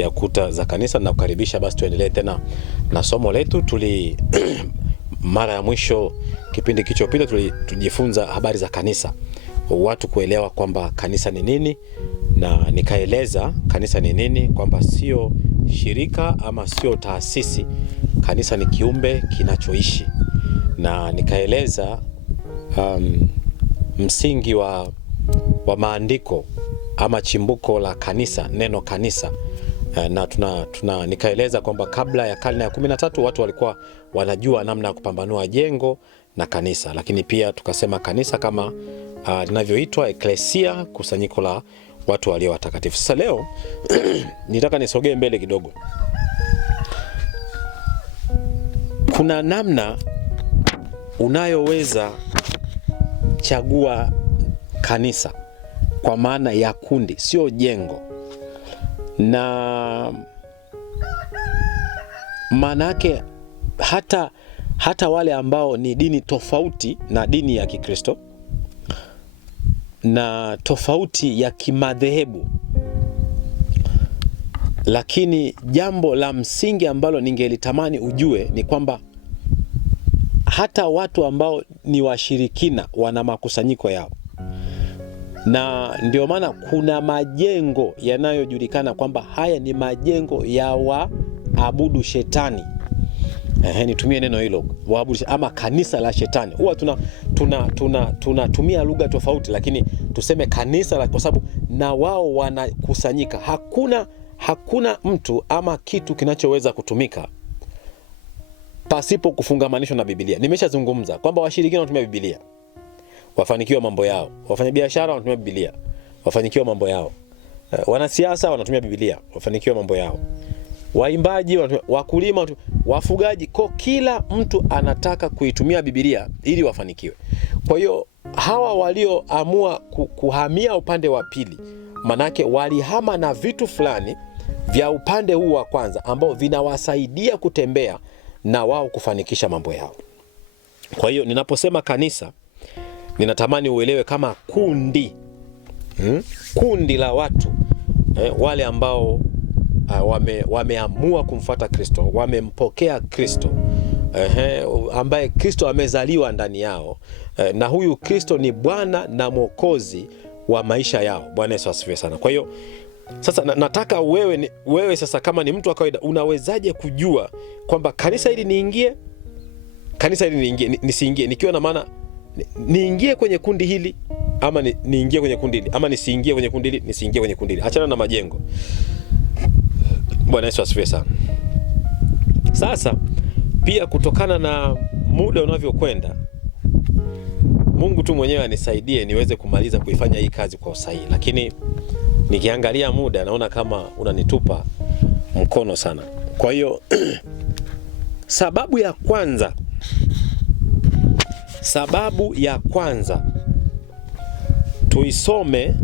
ya kuta za kanisa, na kukaribisha basi tuendelee tena na somo letu. Mara ya mwisho kipindi kilichopita tulijifunza habari za kanisa, watu kuelewa kwamba kanisa ni nini, na nikaeleza kanisa ni nini, kwamba sio shirika ama sio taasisi. Kanisa ni kiumbe kinachoishi, na nikaeleza msingi wa maandiko ama chimbuko la kanisa, neno kanisa. Na nikaeleza kwamba kabla ya karne ya 13 watu walikuwa wanajua namna ya kupambanua jengo na kanisa, lakini pia tukasema kanisa kama linavyoitwa eklesia, kusanyiko la watu walio watakatifu. Sasa leo nitaka nisogee mbele kidogo. Kuna namna unayoweza chagua kanisa kwa maana ya kundi, sio jengo. Na maana yake hata wale ambao ni dini tofauti na dini ya Kikristo na tofauti ya kimadhehebu, lakini jambo la msingi ambalo ningelitamani ujue ni kwamba hata watu ambao ni washirikina wana makusanyiko yao. Na ndio maana kuna majengo yanayojulikana kwamba haya ni majengo ya waabudu shetani. Nitumie neno hilo, waabudu ama kanisa la shetani. Huwa tunatumia lugha tofauti, lakini tuseme kanisa kwa sababu na wao wanakusanyika. Hakuna mtu ama kitu kinachoweza kutumika pasipo kufungamanishwa na Biblia. Nimeshazungumza kwamba washirikina wanatumia Biblia, wafanikiwa mambo yao. Wafanyabiashara wanatumia Biblia, wafanikiwa mambo yao. Wanasiasa wanatumia Biblia, wafanikiwa mambo yao. Waimbaji, wakulima, wafugaji, kwa kila mtu anataka kuitumia Biblia ili wafanikiwe. Kwa hiyo hawa walioamua kuhamia upande wa pili, manake walihama na vitu fulani vya upande huu wa kwanza ambao vinawasaidia kutembea na wao kufanikisha mambo yao. Kwa hiyo ninaposema kanisa, ninatamani uelewe kama kundi, kundi la watu wale ambao wameamua kumfuata Kristo, wamempokea Kristo, ambaye Kristo amezaliwa ndani yao, na huyu Kristo ni Bwana na Mwokozi wa maisha yao. Bwana Yesu asifiwe sana. Kwa hiyo sasa nataka wewe sasa, kama ni mtu wa kawaida, unawezaje kujua kwamba kanisa hili niingie, kanisa hili niingie, nisiingie? Nikiwa na maana niingie kwenye kundi hili ama niingie kwenye kundi hili, ama nisiingie kwenye kundi hili, nisiingie kwenye kundi hili. Achana na majengo. Bwana Yesu asifiwe sana. Sasa pia kutokana na muda unavyokwenda, Mungu tu mwenyewe anisaidie niweze kumaliza kuifanya hii kazi kwa usahihi, lakini nikiangalia muda naona kama unanitupa mkono sana. Kwa hiyo sababu ya kwanza tuisome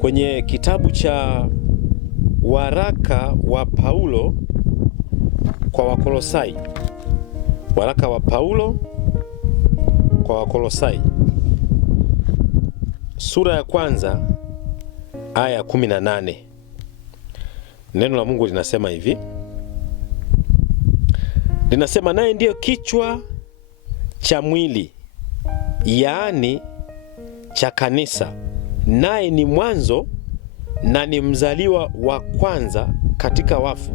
kwenye kitabu cha waraka wa Paulo kwa Wakolosai. Waraka wa Paulo kwa Wakolosai, sura ya kwanza aya ya 18. Neno la Mungu linasema hivi. Linasema, naye ndiyo kichwa cha mwili, yaani cha kanisa, naye ni mwanzo na ni mzaliwa wa kwanza katika wafu,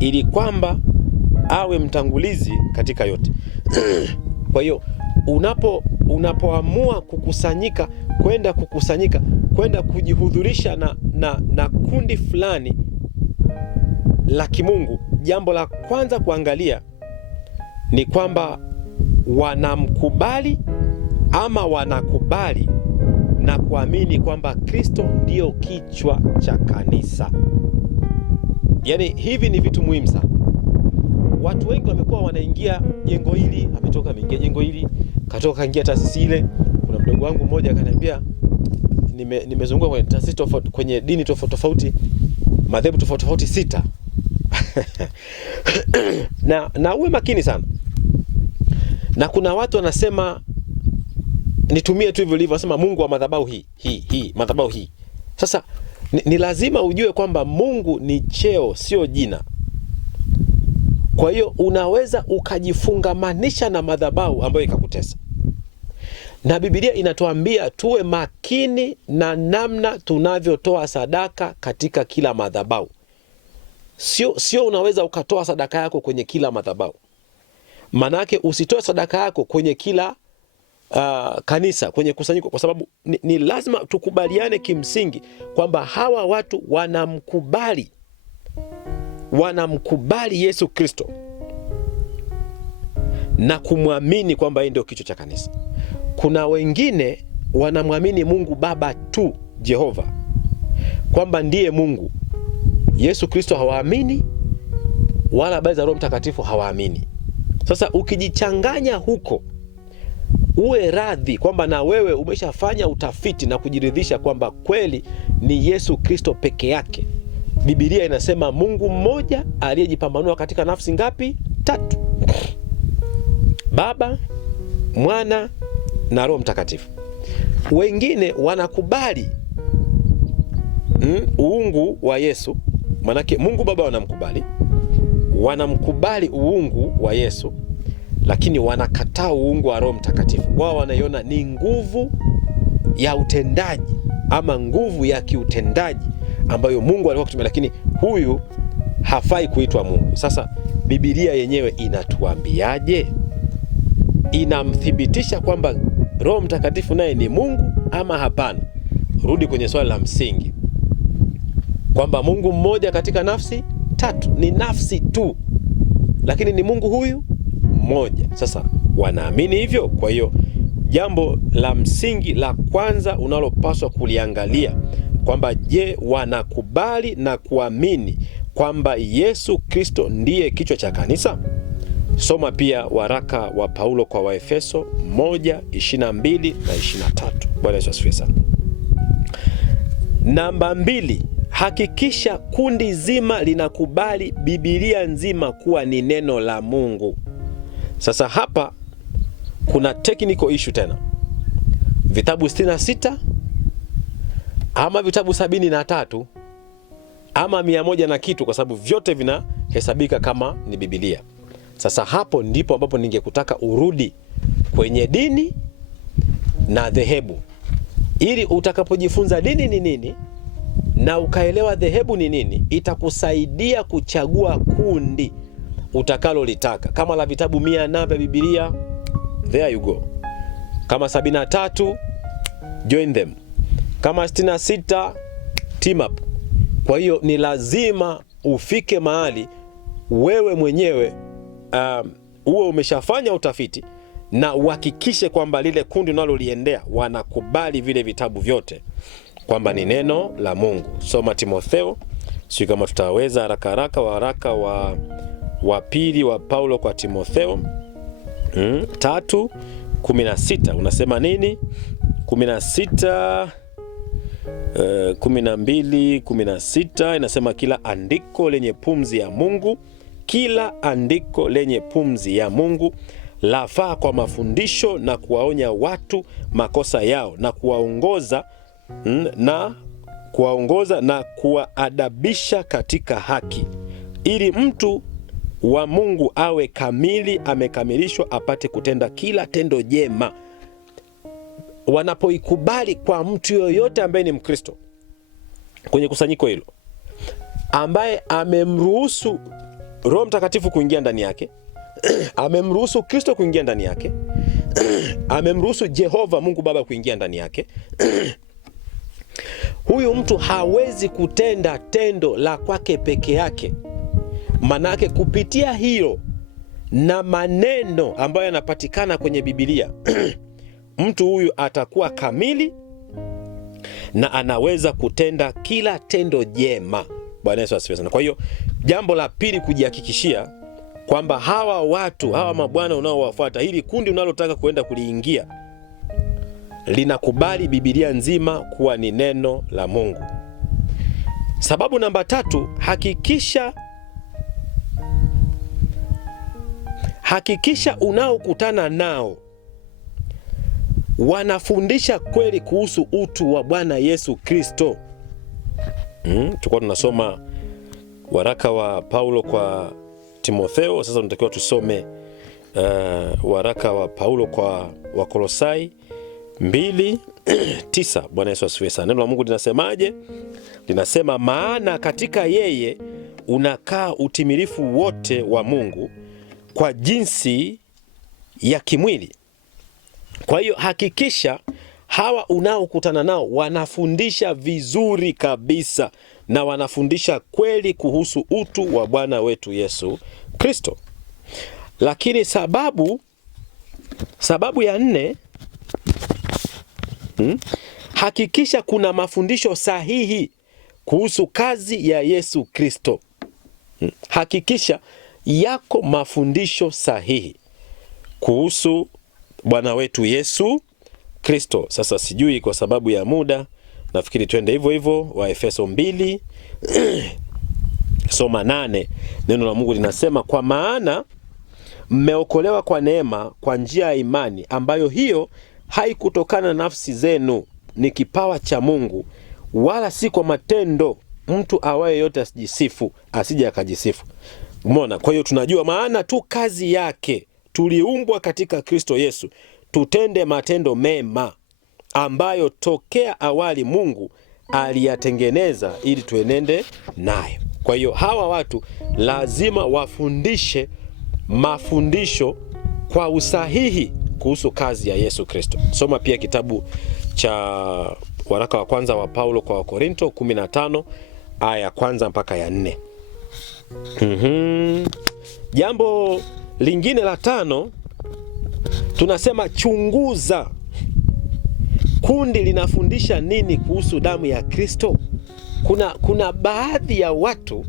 ili kwamba awe mtangulizi katika yote. Kwa hiyo unapoamua kukusanyika, kwenda kujihudhurisha na kundi fulani la kimungu, jambo la kwanza kuangalia ni kwamba wanamkubali ama wanakubali na kuamini kwamba Kristo ndio kichwa cha kanisa. Yaani hivi ni vitu muhimu sana. Watu wengi wamekuwa wanaingia jengo hili, ameingia jengo hili, katoka kaingia taasisi ile. Kuna mdogo wangu mmoja akaniambia, nimezunguka kwenye taasisi tofauti, kwenye dini tofauti, madhehebu tofauti 6. na uwe makini sana. Na kuna watu wanasema nitumie tu hivyo, wanasema Mungu wa madhabahu hii madhabahu hii. Sasa Ni lazima ujue kwamba Mungu ni cheo, sio jina. Kwa hiyo unaweza ukajifungamanisha na madhabahu ambayo ikakutesa. Na Biblia inatuambia tuwe makini na namna tunavyotoa sadaka katika kila madhabahu. Sio unaweza ukatoa sadaka yako kwenye kila madhabahu. Manake usitoe sadaka yako kwenye kila kanisa, kwenye kusanyiko, kwa sababu ni lazima tukubaliane kimsingi kwamba hawa watu wanamkubali Yesu Kristo na kumwamini kwamba yeye ndio kichwa cha kanisa. Kuna wengine wanamwamini Mungu Baba tu, Jehova, kwamba ndiye Mungu. Yesu Kristo hawaamini, wala habari za Roho Mtakatifu hawaamini. Sasa ukijichanganya huko, uwe radhi kwamba na wewe umeshafanya utafiti na kujiridhisha kwamba kweli ni Yesu Kristo peke yake. Biblia inasema Mungu mmoja aliyejipambanua katika nafsi ngapi? 3. Baba, Mwana na Roho Mtakatifu. Wengine wanakubali uungu wa Yesu, manake Mungu Baba wanamkubali uungu wa Yesu, lakini wanakataa uungu wa Roho Mtakatifu. Wao wanaiona ni nguvu ya utendaji ama nguvu ya kiutendaji ambayo Mungu alikuwa kutumia, lakini huyu hafai kuitwa Mungu. Sasa Biblia yenyewe inatuambiaje? Inamthibitisha kwamba Roho Mtakatifu naye ni Mungu ama hapana? Rudi kwenye swali la msingi kwamba Mungu mmoja katika nafsi 3, ni nafsi tu, lakini ni Mungu huyu mmoja. Sasa wanaamini hivyo. Kwa hiyo jambo la msingi la kwanza unalopaswa kuliangalia kwamba je, wanakubali na kuamini kwamba Yesu Kristo ndiye kichwa cha kanisa? Soma pia waraka wa Paulo kwa Waefeso 1:22 na 23. Bwana Yesu asifiwe sana. Namba 2, hakikisha kundi zima linakubali Biblia nzima kuwa ni neno la Mungu. Sasa hapa kuna technical issue tena. Vitabu 66 ama vitabu 73 ama 100 na kitu, kwa sababu vyote vinahesabika kama ni Biblia. Sasa hapo ndipo ambapo ningekutaka urudi kwenye dini na dhehebu, ili utakapojifunza dini ni nini na ukaelewa dhehebu ni nini, itakusaidia kuchagua kundi utakalolitaka. Kama la vitabu 100 vya Biblia, there you go. Kama 73, join them. Kama 66, team up. Kwa hiyo ni lazima ufike mahali wewe mwenyewe uwe umeshafanya utafiti na uhakikishe kwamba lile kundi unaloliendea wanakubali vile vitabu vyote kwamba ni neno la Mungu. Soma Timotheo, sio kama tutaweza haraka waraka wa pili wa Paulo kwa Timotheo 3:16 unasema nini? 12:16 inasema kila andiko lenye pumzi ya Mungu lafaa kwa mafundisho na kuwaonya watu makosa yao na kuwaongoza na kuwaadabisha katika haki, ili mtu wa Mungu awe kamili, amekamilishwa, apate kutenda kila tendo jema. Wanapoikubali kwa mtu yoyote ambaye ni Mkristo kwenye kusanyiko hilo, ambaye amemruhusu Roho Mtakatifu kuingia ndani yake, amemruhusu Kristo kuingia ndani yake, amemruhusu Jehova Mungu Baba kuingia ndani yake, huyu mtu hawezi kutenda tendo la kwake peke yake. Manake kupitia hiyo na maneno ambayo yanapatikana kwenye Biblia mtu huyu atakuwa kamili na anaweza kutenda kila tendo jema. Bwana Yesu asifiwe sana. Kwa hiyo jambo la pili kujihakikishia kwamba hawa watu, hawa mabwana unaowafuata, hili kundi unalotaka kuenda kuliingia, linakubali Biblia nzima kuwa ni neno la Mungu. Sababu namba 3, hakikisha unaokutana nao wanafundisha kweli kuhusu utu wa Bwana Yesu Kristo. Tulikuwa tunasoma waraka wa Paulo kwa Timotheo, sasa tunatakiwa tusome waraka wa Paulo kwa Wakolosai 2:9. Bwana Yesu asifiwe sana. Neno la Mungu linasemaje? Linasema, maana katika yeye unakaa utimilifu wote wa Mungu kwa jinsi ya kimwili. Kwa hiyo hakikisha hawa unaokutana nao wanafundisha vizuri kabisa na wanafundisha kweli kuhusu utu wa Bwana wetu Yesu Kristo. Lakini sababu ya 4, hakikisha kuna mafundisho sahihi kuhusu kazi ya Yesu Kristo. Hakikisha yako mafundisho sahihi kuhusu Bwana wetu Yesu Kristo. Sasa sijui, kwa sababu ya muda nafikiri twende hivyo hivyo. Waefeso 2 soma 8. Neno la Mungu linasema, kwa maana mmeokolewa kwa neema kwa njia ya imani, ambayo hiyo haikutokana na nafsi zenu, ni kipawa cha Mungu, wala si kwa matendo, mtu awaye yote asije akajisifu. Umeona? Kwa hiyo tunajua maana tu kazi yake, tuliumbwa katika Kristo Yesu tutende matendo mema ambayo tokea awali Mungu aliyatengeneza ili tuenende nayo. Kwa hiyo hawa watu lazima wafundishe mafundisho kwa usahihi kuhusu kazi ya Yesu Kristo. Soma pia kitabu cha waraka wa kwanza wa Paulo kwa Wakorinto 15 aya ya 1 mpaka ya 4. Jambo lingine la 5 tunasema chunguza. Kundi linafundisha nini kuhusu damu ya Kristo? Kuna baadhi ya watu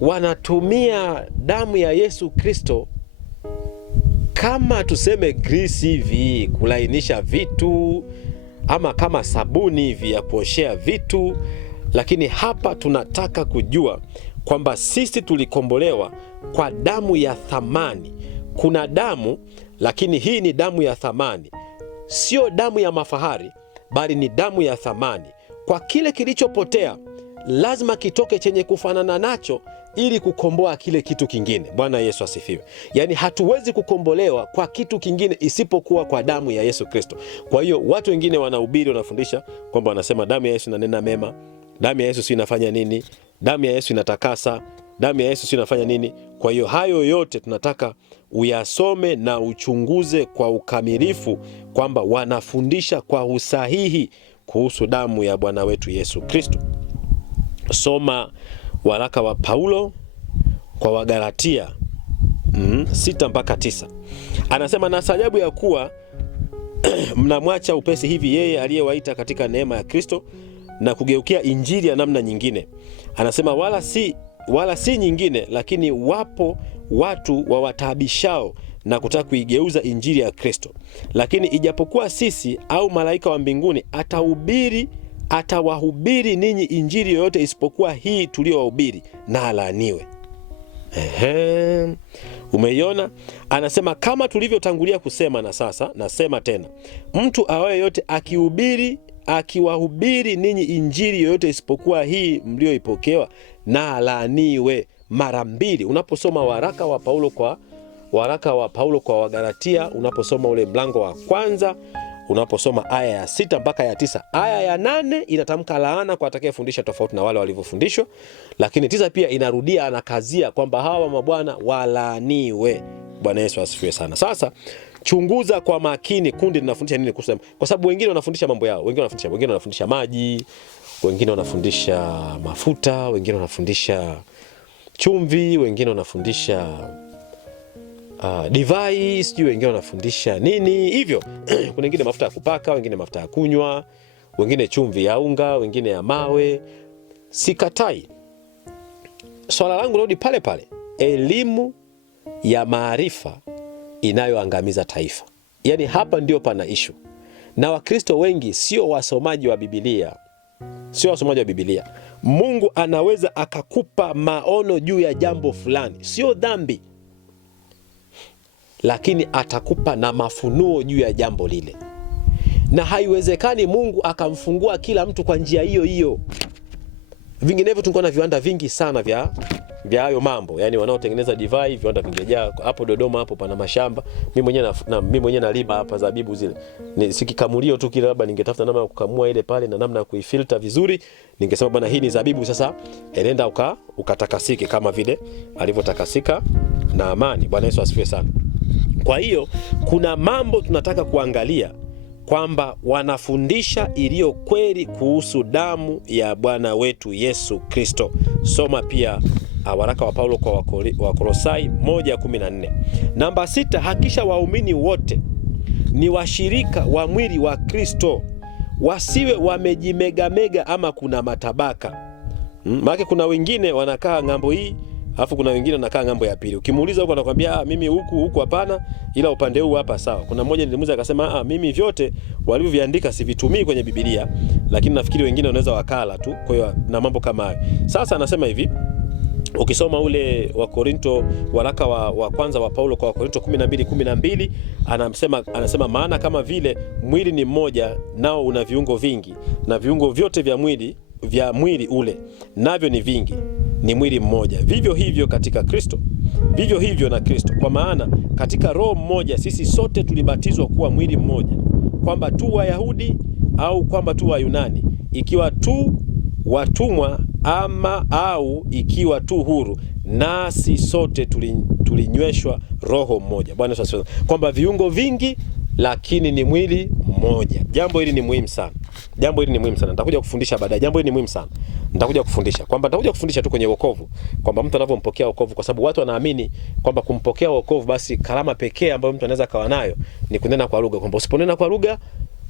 wanatumia damu ya Yesu Kristo kama tuseme grease hivi kulainisha vitu, ama kama sabuni hivi ya kuoshea vitu. Lakini hapa tunataka kujua kwamba sisi tulikombolewa kwa damu ya thamani. Kuna damu, lakini hii ni damu ya thamani, sio damu ya mafahari, bali ni damu ya thamani. Kwa kile kilichopotea lazima kitoke chenye kufanana nacho ili kukomboa kile kitu kingine. Bwana Yesu asifiwe. Yaani hatuwezi kukombolewa kwa kitu kingine isipokuwa kwa damu ya Yesu Kristo. Kwa hiyo watu wengine wanahubiri, wanafundisha kwamba wanasema damu ya Yesu inanena mema, damu ya Yesu si inafanya nini, damu ya Yesu inatakasa, damu ya Yesu si inafanya nini. Kwa hiyo hayo yote tunataka uyasome na uchunguze kwa ukamilifu kwamba wanafundisha kwa usahihi kuhusu damu ya Bwana wetu Yesu Kristo. Soma waraka wa Paulo kwa Wagalatia 6 mpaka 9. Anasema, na sababu ya kuwa mnamwacha upesi hivi yeye aliyewaita katika neema ya Kristo na kugeukia injili ya namna nyingine. Anasema, wala si nyingine, lakini wapo watu wawataabishao na kutaka kuigeuza injili ya Kristo. Lakini ijapokuwa sisi au malaika wa mbinguni atawahubiri ninyi injili yoyote isipokuwa hii tuliyowahubiri, na alaaniwe. Umeiona? Anasema, kama tulivyotangulia kusema na sasa nasema tena, mtu awaye yote akiwahubiri ninyi injili yoyote isipokuwa hii mlioipokewa, na alaaniwe. Mara 2 unaposoma waraka wa Paulo kwa Wagalatia, unaposoma ule mlango wa kwanza, unaposoma aya ya 6 mpaka ya 9. Aya ya 8 inatamka laana kwa atakayefundisha tofauti na wale walivyofundishwa, lakini 9 pia inarudia, anakazia kwamba hawa mabwana walaaniwe. Bwana Yesu asifiwe sana. Sasa chunguza kwa makini kundi linafundisha nini kuhusu, kwa sababu wengine wanafundisha mambo yao, wengine wanafundisha maji, wengine wanafundisha mafuta, wengine wanafundisha chumvi, wengine wanafundisha divai, sijui wengine wanafundisha nini hivyo. Kuna wengine mafuta ya kupaka, wengine mafuta ya kunywa, wengine chumvi ya unga, wengine ya mawe. Sikatai. Swala langu rudi pale pale, elimu ya maarifa inayoangamiza taifa. Yaani hapa ndio pana issue. Na Wakristo wengi sio wasomaji wa Biblia. Mungu anaweza akakupa maono juu ya jambo fulani, sio dhambi, lakini atakupa na mafunuo juu ya jambo lile. Na haiwezekani Mungu akamfungua kila mtu kwa njia hiyo hiyo. Vinginevyo tungekuwa na viwanda vingi sana vya hayo mambo. Yaani wanaotengeneza divai, viwanda vingejaa. Hapo Dodoma hapo pana mashamba. Mimi mwenyewe nalima hapa zabibu zile. Sikikamulio tu kile, labda ningetafuta namna ya kukamua ile pale na namna ya kuifilter vizuri. Ningesema bwana, hii ni zabibu, sasa enenda ukatakasike kama vile alivyotakasika Naamani. Bwana Yesu asifiwe sana. Kwa hiyo kuna mambo tunataka kuangalia kwamba wanafundisha iliyo kweli kuhusu damu ya Bwana wetu Yesu Kristo. Soma pia waraka wa Paulo kwa Wakolosai 1:14. Namba 6, hakisha waumini wote ni washirika wa mwili wa Kristo, wasiwe wamejimegamega ama kuna matabaka. Maana kuna wengine wanakaa ngambo hii, alafu kuna wengine wanakaa ngambo ya pili. Ukimuuliza huko anakuambia mimi huku hapana, ila upande huu hapa sawa. Kuna mmoja nilimuuliza akasema mimi vyote walivyoviandika sivitumii kwenye Biblia, lakini nafikiri wengine wanaweza wakala tu. Kwa hiyo na mambo kama hayo. Sasa anasema hivi, ukisoma ule wa Korinto, waraka wa kwanza wa Paulo kwa Korinto 12:12, anasema maana kama vile mwili ni mmoja nao una viungo vingi, na viungo vyote vya mwili ule navyo ni vingi, ni mwili mmoja. Vivyo hivyo katika Kristo, vivyo hivyo na Kristo. Kwa maana katika Roho mmoja sisi sote tulibatizwa kuwa mwili mmoja, kwamba tu Wayahudi au kwamba tu Wayunani, ikiwa tu watumwa au ikiwa tu huru, nasi sote tulinyweshwa roho mmoja. Bwana Yesu asifiwe. Kwamba viungo vingi lakini ni mwili mmoja. Jambo hili ni muhimu sana. Nitakuja kufundisha baadaye. Jambo hili ni muhimu sana. Nitakuja kufundisha tu kwenye wokovu, kwamba mtu anavyompokea wokovu, kwa sababu watu wanaamini kwamba kumpokea wokovu basi karama pekee ambayo mtu anaweza kawa nayo ni kunena kwa lugha, kwamba usiponena kwa lugha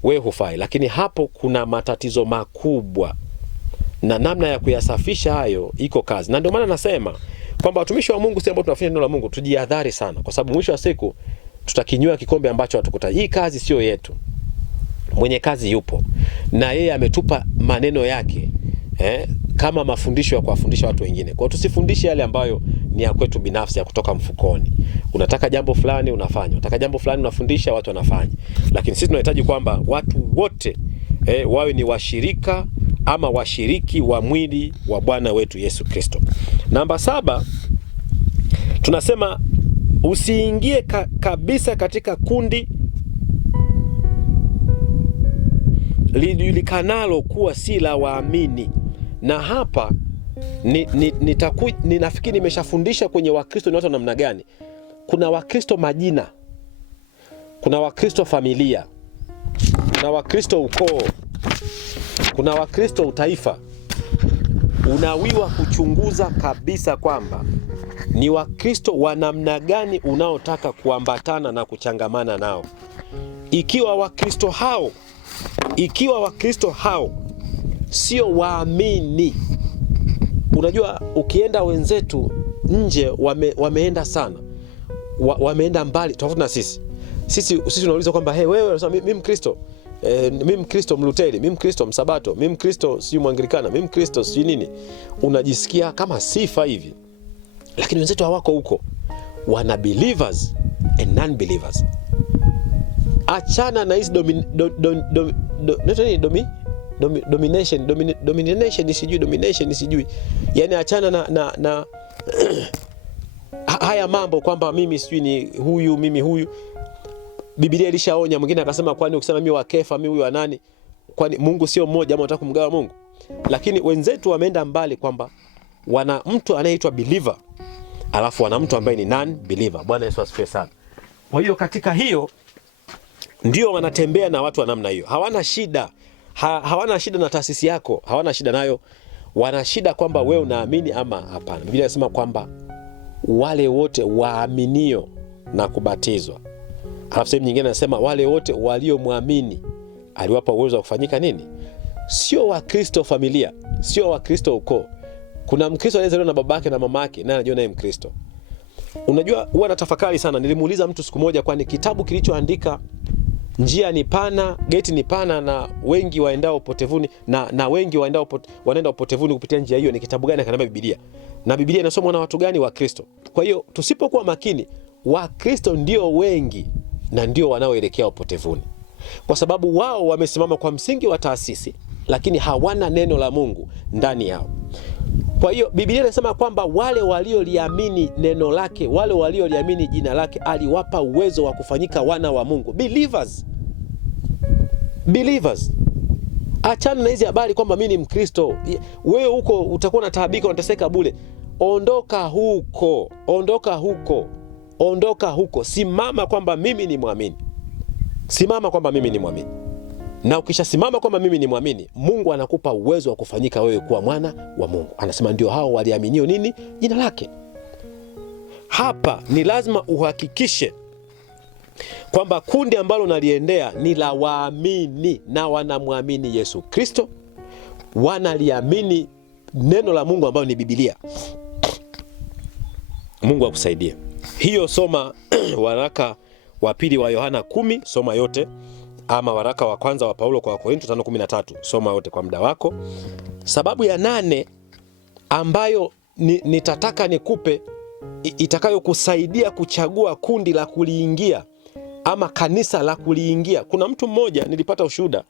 wewe hufai. Lakini hapo kuna matatizo makubwa, na namna ya kuyasafisha hayo iko kazi. Na ndio maana nasema kwamba watumishi wa Mungu, sisi ambao tunafanya neno la Mungu, tujihadhari sana, kwa sababu mwisho wa siku tutakinywa kikombe ambacho hatukuta. Hii kazi sio yetu. Mwenye kazi yupo na yeye ametupa maneno yake kama mafundisho ya kuwafundisha watu wengine. Kwa hiyo tusifundishe yale ambayo ni ya kwetu binafsi, ya kutoka mfukoni. Unataka jambo fulani unafanya, unataka jambo fulani unafundisha, watu wanafanya. Lakini sisi tunahitaji kwamba watu wote wawe ni washirika ama washiriki wa mwili wa Bwana wetu Yesu Kristo. Namba 7, tunasema usiingie kabisa katika kundi lijulikanalo kuwa si la waamini. Na hapa nafikiri nimeshafundisha kwenye Wakristo ni watu namna gani. Kuna Wakristo majina, kuna Wakristo familia, kuna Wakristo ukoo, kuna Wakristo utaifa. Unawiwa kuchunguza kabisa kwamba ni Wakristo wa namna gani unaotaka kuambatana na kuchangamana nao. Ikiwa Wakristo hao sio waamini. Unajua, ukienda wenzetu nje wameenda sana, wameenda mbali tofauti na sisi. Sisi tunauliza kwamba wewe unasema mimi Mkristo, mimi Mkristo Mluteri, mimi Mkristo Msabato, mimi Mkristo si Mwanglikana, mimi Mkristo si nini. Unajisikia kama sifa hivi. Lakini wenzetu hawako huko. Wana believers and non-believers. Achana na hizi domination sijui. Yaani achana na haya mambo kwamba mimi sijui ni huyu, mimi huyu. Biblia ilishaonya. Mwingine akasema kwani ukisema mimi wa Kefa, mimi huyu wa nani? Kwani Mungu sio mmoja ama unataka kumgawa Mungu? Lakini wenzetu wameenda mbali kwamba wana mtu anayeitwa believer, alafu wana mtu ambaye ni non-believer. Bwana Yesu asifiwe sana. Kwa hiyo katika hiyo ndio wanatembea na watu wa namna hiyo. Hawana shida. Hawana shida na taasisi yako. Hawana shida nayo. Wana shida kwamba wewe unaamini ama hapana. Biblia inasema kwamba wale wote waaminio na kubatizwa. Alafu sehemu nyingine anasema wale wote waliomwamini aliwapa uwezo wa kufanyika nini? Sio Wakristo familia, sio Wakristo ukoo. Kuna Mkristo anayezaliwa na babake na mamake na anajua naye Mkristo. Unajua, huwa natafakari sana. Nilimuuliza mtu siku moja, kwani kitabu kilichoandika njia ni pana, geti ni pana na wengi waendao potevuni na wengi wanaenda potevuni kupitia njia hiyo ni kitabu gani? Akaniambia Biblia. Na Biblia inasomwa na watu gani? Wakristo. Kwa hiyo tusipokuwa makini, Wakristo ndio wengi na ndio wanaoelekea potevuni. Kwa sababu wao wamesimama kwa msingi wa taasisi, lakini hawana neno la Mungu ndani yao. Kwa hiyo Biblia inasema kwamba wale walioliamini neno lake, wale walioliamini jina lake, aliwapa uwezo wa kufanyika wana wa Mungu. Believers. Achana na hizi habari kwamba mimi ni Mkristo. Wewe huko utakuwa unataabika, unateseka bure. Ondoka huko. Simama kwamba mimi ni muamini. Na ukishasimama kwamba mimi ni muamini, Mungu anakupa uwezo wa kufanyika wewe kuwa mwana wa Mungu. Anasema ndio hao waliaminio nini? Jina lake. Hapa ni lazima uhakikishe kwamba kundi ambalo naliendea ni la waamini na wanamwamini Yesu Kristo, wanaliamini neno la Mungu ambalo ni Biblia. Mungu akusaidie. Hiyo soma waraka wa pili wa Yohana 10, soma yote, ama waraka wa kwanza wa Paulo kwa Wakorintho 5:13, soma yote kwa muda wako. Sababu ya 8 ambayo nitataka nikupe itakayokusaidia kuchagua kundi la kuliingia ama kanisa la kuliingia. Kuna mtu mmoja nilipata ushuhuda,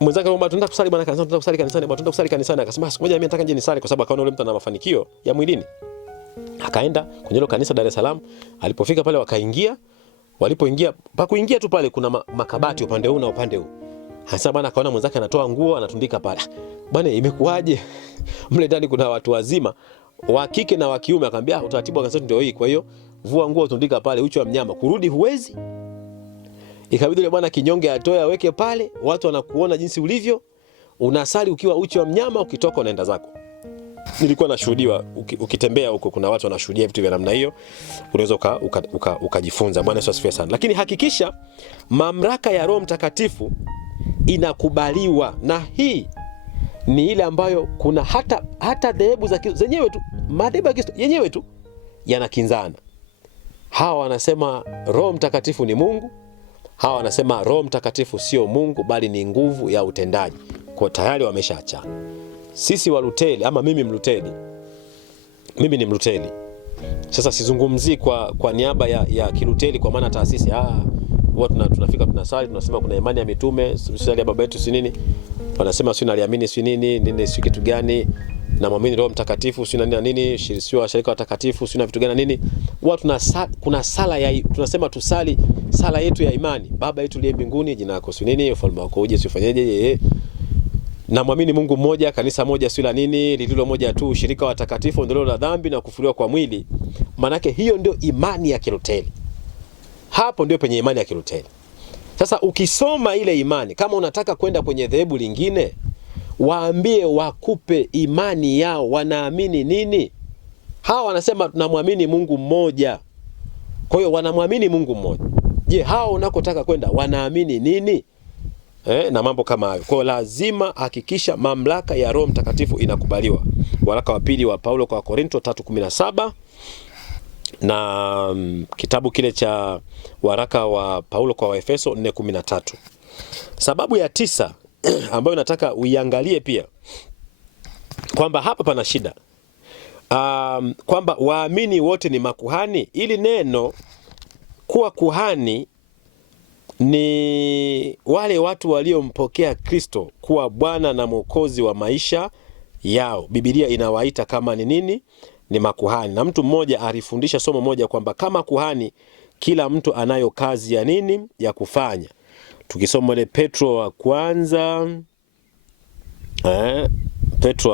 mwenzake kwamba tunataka kusali bwana kanisani, tunataka kusali kanisani, tunataka kusali kanisani. Akasema siku moja mimi nataka nje nisali, kwa sababu akaona yule mtu ana mafanikio ya mwilini. Akaenda kwenye hilo kanisa Dar es Salaam. Alipofika pale wakaingia. Walipoingia, pa kuingia tu pale kuna makabati upande huu na upande huu. Hasa bwana akaona mwenzake anatoa nguo anatundika pale. Bwana imekuaje? Mle ndani kuna watu wazima, wa kike na wa kiume. Akamwambia utaratibu wa kanisa ndio hii, kwa hiyo vua nguo tundika pale, uchi wa mnyama, kurudi huwezi. Ikabidi yule bwana kinyonge atoe aweke pale, watu wanakuona jinsi ulivyo, unasali ukiwa uchi wa mnyama, ukitoka unaenda zako. Nilikuwa nashuhudiwa, ukitembea huko kuna watu wanashuhudia vitu vya namna hiyo, unaweza ukajifunza. Bwana Yesu asifiwe sana. Lakini hakikisha mamlaka ya Roho Mtakatifu inakubaliwa, na hii ni ile ambayo kuna hata dhehebu za zenyewe tu, madhehebu ya Kristo yenyewe tu yanakinzana. Hawa wanasema Roho Mtakatifu ni Mungu, hawa wanasema Roho Mtakatifu sio Mungu bali ni nguvu ya utendaji. Kwa tayari wameshaachana. Sisi wa Luteli, ama mimi ni Mluteli. Sasa sizungumzii kwa niaba ya Kiluteli kwa maana taasisi. Huwa tunafika tunasali, tunasema kuna imani ya mitume, sali ya baba yetu si nini. Wanasema si naliamini si nini si kitu gani, na muamini Roho Mtakatifu si nini, sio washirika watakatifu si na vitu gani nini. Huwa kuna sala ya tunasema tusali sala yetu ya imani. Baba yetu aliye mbinguni, jina lako si nini, ufalme wako uje, ufanyeje, na muamini Mungu mmoja, kanisa moja si la nini, lililo moja tu, ushirika wa watakatifu, ondoleo la dhambi na kufufuliwa kwa mwili. Manake hiyo ndio imani ya Kiluteli. Hapo ndio penye imani ya Kiluteli. Sasa ukisoma ile imani, kama unataka kwenda kwenye dhehebu lingine, waambie wakupe imani yao, wanaamini nini. Hawa wanasema tunamwamini Mungu mmoja, kwa hiyo wanamwamini Mungu mmoja. Je, hao unakotaka kwenda wanaamini nini? Na mambo kama hayo. Kwa lazima hakikisha mamlaka ya Roho Mtakatifu inakubaliwa. Waraka wa pili wa Paulo kwa Wakorintho 3:17 na kitabu kile cha waraka wa Paulo kwa Waefeso 4:13. Sababu ya 9 ambayo nataka uiangalie pia, kwamba hapa pana shida. Kwamba waamini wote ni makuhani. Ili neno kuwa kuhani ni wale watu waliompokea Kristo kuwa Bwana na Mwokozi wa maisha yao. Biblia inawaita kama ni nini? Ni makuhani. Na mtu mmoja alifundisha somo moja kwamba kama kuhani kila mtu anayo kazi ya nini? Ya kufanya. Tukisoma ile Petro wa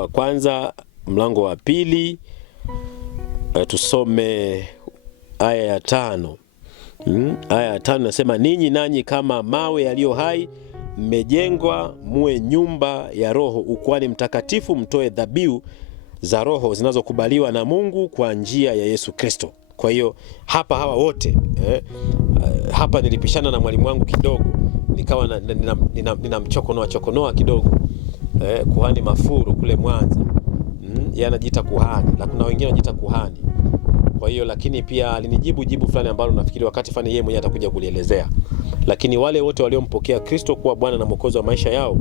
kwanza mlango wa 2, tusome aya ya 5. Aya ya 5 nasema, ninyi nanyi kama mawe yaliyo hai mmejengwa muwe nyumba ya roho, ukuhani mtakatifu, mtoe dhabihu za roho zinazokubaliwa na Mungu kwa njia ya Yesu Kristo. Kwa hiyo hapa hawa wote hapa nilipishana na mwalimu wangu kidogo, nikawa ninamchokonoa kidogo. Kuhani Mafuru kule Mwanza, yeye anajiita kuhani, na kuna wengine wanajiita kuhani. Kwa hiyo lakini pia alinijibu jibu fulani ambalo nafikiri wakati fulani yeye mwenyewe atakuja kulielezea. Lakini wale wote waliompokea Kristo kuwa Bwana na Mwokozi wa maisha yao,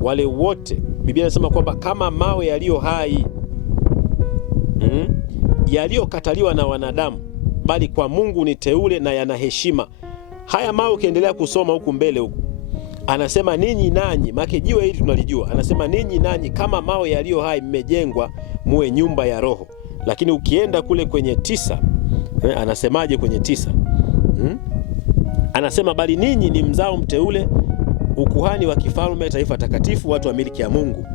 wale wote Biblia inasema kwamba kama mawe yaliyo hai, yaliyokataliwa na wanadamu, bali kwa Mungu ni teule na yana heshima. Haya mawe ukiendelea kusoma huku mbele huku, anasema ninyi nanyi, maana jiwe hili tunalijua, anasema ninyi nanyi kama mawe yaliyo hai mmejengwa muwe nyumba ya roho. Lakini ukienda kule kwenye 9, anasemaje kwenye 9? Anasema bali ninyi ni mzao mteule, ukuhani wa kifalme, taifa takatifu, watu wa miliki ya Mungu.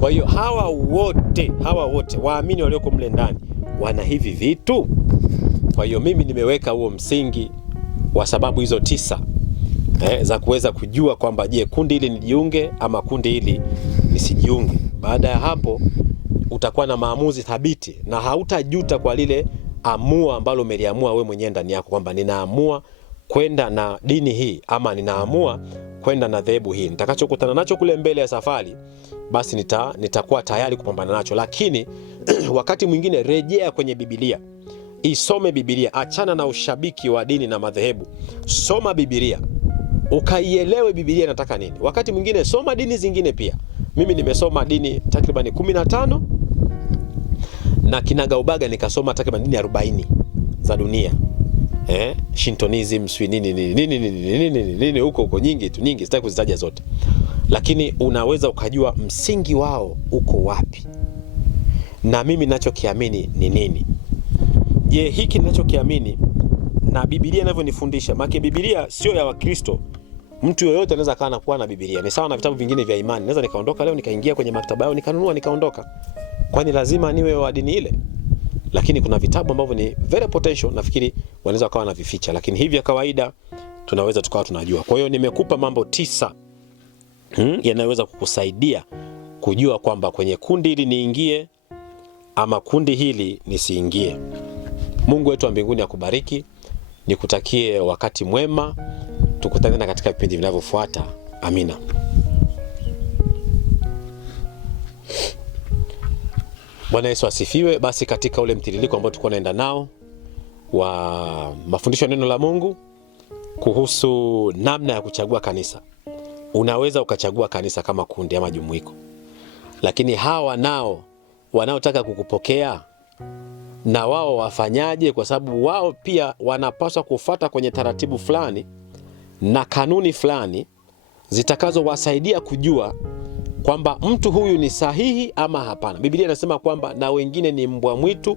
Kwa hiyo hawa wote waamini walioko mle ndani wana hivi vitu. Kwa hiyo mimi nimeweka huo msingi wa sababu hizo 9 za kuweza kujua kwamba je, kundi hili nijiunge ama kundi hili nisijiunge. Baada ya hapo utakuwa na maamuzi thabiti na hautajuta kwa lile amua ambalo umeliamua wewe mwenyewe ndani yako kwamba ninaamua kwenda na dini hii ama ninaamua kwenda na dhehebu hii. Nitakachokutana nacho kule mbele ya safari, basi nitakuwa tayari kupambana nacho. Lakini wakati mwingine rejea kwenye Biblia. Isome Biblia, achana na ushabiki wa dini na madhehebu. Soma Biblia, ukaielewe Biblia inataka nini. Wakati mwingine soma dini zingine pia. Mimi nimesoma dini takriban 15 na kinagaubaga nikasoma takriban dini 40 za dunia. Shintonism, nini huko nyingi tu, nyingi sitaki kuzitaja zote. Lakini unaweza ukajua msingi wao uko wapi. Na mimi ninachokiamini ni nini? Je, hiki ninachokiamini na Biblia inavyonifundisha? Maana Biblia sio ya Wakristo. Mtu yoyote anaweza kaa na kuwa na Biblia. Ni sawa na vitabu vingine vya imani. Naweza nikaondoka leo nikaingia kwenye maktaba yao nikanunua nikaondoka. Kwani lazima niwe wa dini ile? Lakini kuna vitabu ambavyo ni very potential, nafikiri wanaweza kawa na vificha, lakini hivi ya kawaida tunaweza tukawa tunajua. Kwa hiyo nimekupa mambo 9 yanayoweza kukusaidia kujua kwamba kwenye kundi hili niingie ama kundi hili nisiingie. Mungu wetu wa mbinguni akubariki. Nikutakie wakati mwema. Tukutane katika vipindi vinavyofuata. Amina. Bwana Yesu asifiwe. Basi katika ule mtiririko ambao tulikuwa naenda nao wa mafundisho ya neno la Mungu kuhusu namna ya kuchagua kanisa. Unaweza ukachagua kanisa kama kundi ama jumuiko. Lakini hawa nao wanaotaka kukupokea na wao wafanyaje? Kwa sababu wao pia wanapaswa kufuata kwenye taratibu fulani na kanuni fulani zitakazowasaidia kujua kwamba mtu huyu ni sahihi ama hapana. Biblia inasema kwamba na wengine ni mbwa mwitu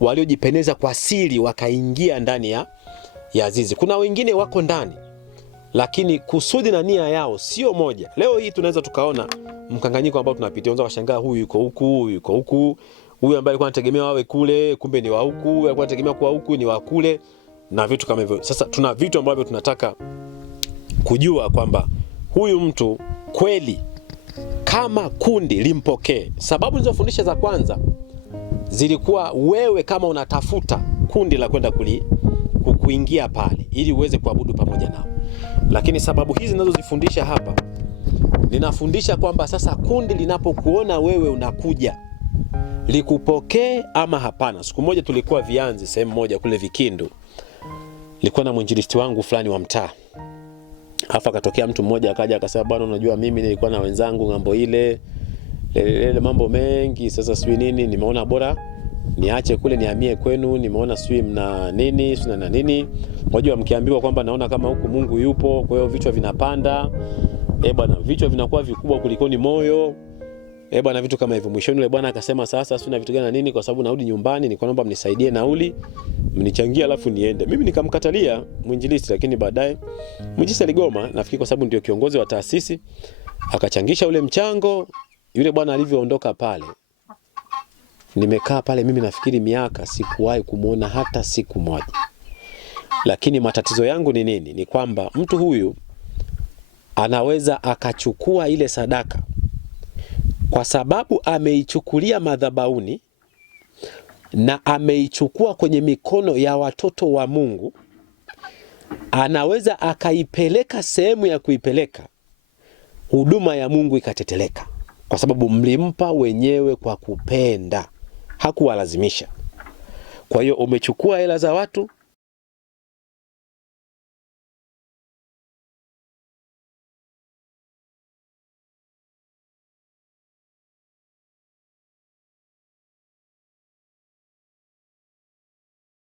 waliojipendeza kwa siri wakaingia ndani ya zizi. Kuna wengine wako ndani lakini kusudi na nia yao sio moja. Leo hii tunaweza tukaona mkanganyiko ambao tunapitia. Unaweza kushangaa huyu yuko huku, huyu yuko huku, huyu ambaye alikuwa anategemea wawe kule kumbe ni wa huku, alikuwa anategemea kuwa huku ni wa kule na vitu kama hivyo. Sasa tuna vitu ambavyo tunataka kujua kwamba huyu mtu kweli kama kundi limpokee. Sababu nilizofundisha za kwanza zilikuwa wewe kama unatafuta kundi la kwenda kuingia pale ili uweze kuabudu pamoja nao. Lakini sababu hizi ninazozifundisha hapa, ninafundisha kwamba sasa kundi linapokuona wewe unakuja likupokee ama hapana. Siku moja tulikuwa Vianzi, sehemu moja kule Vikindu. Nilikuwa na mwinjilisti wangu fulani wa mtaa. Halafu akatokea mtu mmoja akaja akasema, bwana unajua mimi nilikuwa na wenzangu ngambo ile mambo mengi, sasa sijui nini, nimeona bora niache kule nihamie kwenu, nimeona sijui mna nini, sina na nini. Unajua mkiambiwa kwamba naona kama huku Mungu yupo, kwa hiyo vichwa vinapanda. Bwana vichwa vinakuwa vikubwa kuliko ni moyo. Bwana vitu kama hivyo. Mwishoni yule bwana akasema sasa sina vitu gani na nini, kwa sababu narudi nyumbani, nilikuwa naomba mnisaidie nauli, mnichangie alafu niende. Mimi nikamkatalia mwinjilisti, lakini baadaye mwinjilisti aligoma, nafikiri kwa sababu ndio kiongozi wa taasisi, akachangisha ule mchango. Yule bwana alivyoondoka pale, nimekaa pale mimi nafikiri miaka, sikuwahi kumuona hata siku moja. Lakini matatizo yangu ni nini? Ni kwamba mtu huyu anaweza akachukua ile sadaka kwa sababu ameichukulia madhabahuni na ameichukua kwenye mikono ya watoto wa Mungu. Anaweza akaipeleka sehemu ya kuipeleka, huduma ya Mungu ikateteleka, kwa sababu mlimpa wenyewe kwa kupenda, hakuwalazimisha. Kwa hiyo umechukua hela za watu,